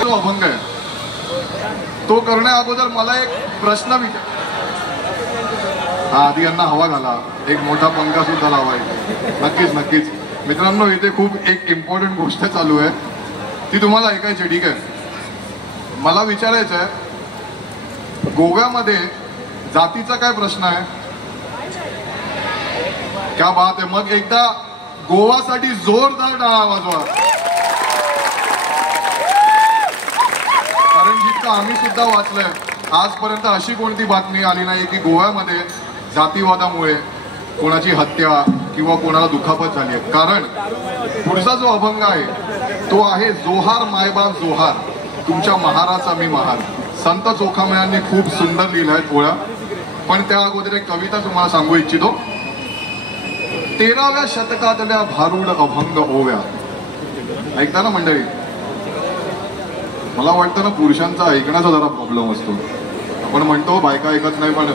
जो अभंग आहे तो करण्या अगोदर मला एक प्रश्न विचार. आधी यांना हवा घाला, एक मोठा पंखा सुद्धा लावायचा. नक्कीच नक्कीच मित्रांनो, इथे खूप एक इम्पॉर्टंट गोष्ट चालू आहे, ती तुम्हाला ऐकायची. ठीक आहे, मला विचारायचं आहे, गोव्यामध्ये जातीचा काय प्रश्न आहे? क्या बात आहे. मग एकदा गोवासाठी जोरदार टाळा वाजवा. कारण जितकं आम्ही सुद्धा वाचलंय, आजपर्यंत अशी कोणती बातमी आली नाही की गोव्यामध्ये जातीवादामुळे कोणाची हत्या किंवा कोणाला दुखापत झाली आहे. कारण पुढचा जो अभंग आहे तो आहे, जोहार मायबाप जोहार, तुमच्या महाराचा मी महार. संत चोखामेळांनी खूप सुंदर लिहिलं आहे ओळा. पण त्या अगोदर एक कविता तुम्हाला सांगू इच्छितो. 13व्या शतकातल्या भारूड अभंग ओव्या. ऐकता ना मंडळी? मला वाटतं ना पुरुषांचा ऐकण्याचा जरा प्रॉब्लेम असतो. आपण म्हणतो बायका ऐकत नाही, पण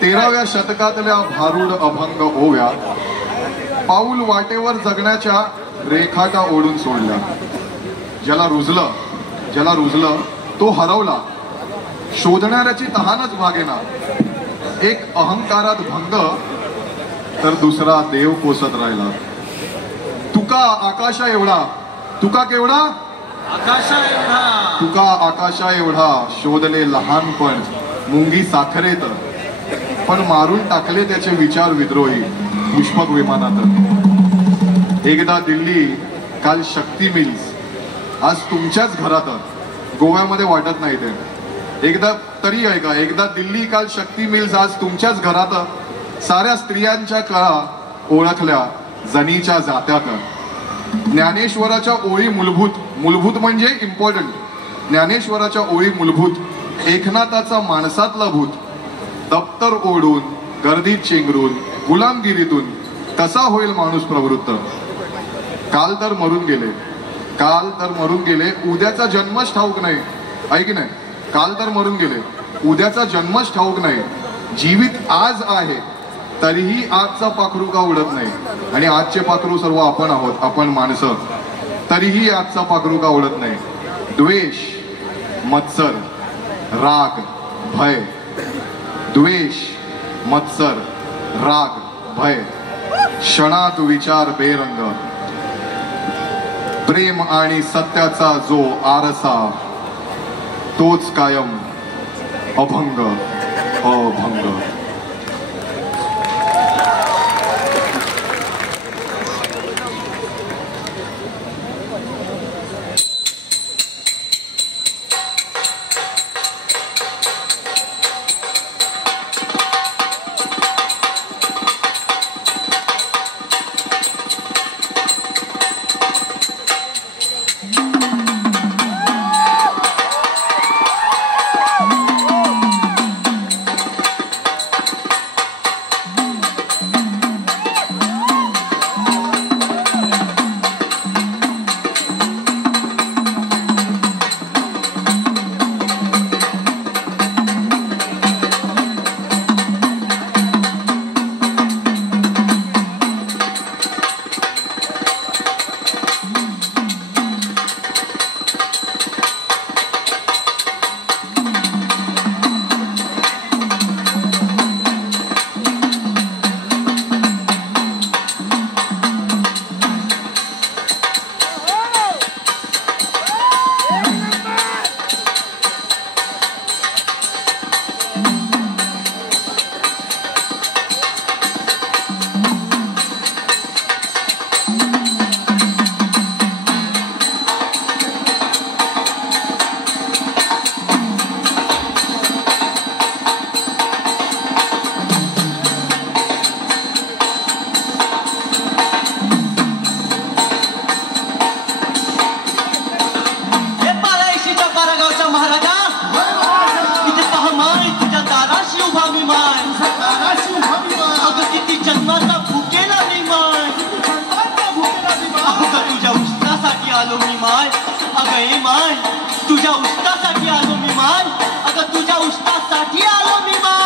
13व्या शतकातल्या भारूड अभंग ओव्या, पाऊल वाटेवर जगण्याच्या रेखाटा ओढून सोडल्या. ज्याला रुजलं तो हरवला, शोधणाऱ्याची तहानच भागेना. एक अहंकारात भंग, तर दुसरा देव कोसत राहिला. तुका आकाशा एवढा, तुका केवढा आकाशा एवढा, तुका आकाशा एवढा, शोधले लहानपण मुंगी साखरेत, पण मारून टाकले त्याचे विचार विद्रोही पुष्पक विमानात. एकदा दिल्ली, काल शक्ती मिल्स, आज तुमच्याच घरात. गोव्यामध्ये वाटत नाही ते. एकदा तरी ऐका, एकदा दिल्ली, काल शक्ती मिल्स, आज तुमच्याच घरात. साऱ्या स्त्रियांच्या कळा ओळखल्या जनीच्या जात्यात. ज्ञानेश्वराच्या ओळी मूलभूत म्हणजे इम्पॉर्टंट. ज्ञानेश्वराच्या ओळी मूलभूत, एकनाथाचा माणसातला भूत. दप्तर ओढून गर्दीत चेंगरून गुलामगिरीतून कसा होईल माणूस प्रवृत्त. काल तर मरून गेले, उद्याचा जन्मच ठाऊक नाही. ऐक नाही, काल तर मरून गेले, उद्याचा जन्मच ठाऊक नाही. जीवित आज आहे तरीही आजचा पाखरू का उडत नाही. आणि आजचे पाखरू सर्व आपण आहोत, आपण माणसं. तरीही आजचा पाखरू का उडत नाही. द्वेष, मत्सर, राग, भय. द्वेष, मत्सर, राग, भय. क्षणात विचार बेरंग. प्रेम आणि सत्याचा जो आरसा, तोच कायम अभंग. तुझ्या उष्टासाठी आलो मी माय, अगं तुझ्या उष्टासाठी आलो मी माय.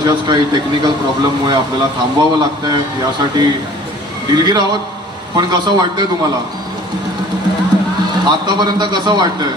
तशाच काही टेक्निकल प्रॉब्लेममुळे आपल्याला थांबवावं लागतंय. यासाठी दिलगीर आहोत. पण कसं वाटतंय तुम्हाला आतापर्यंत, कसं वाटतंय?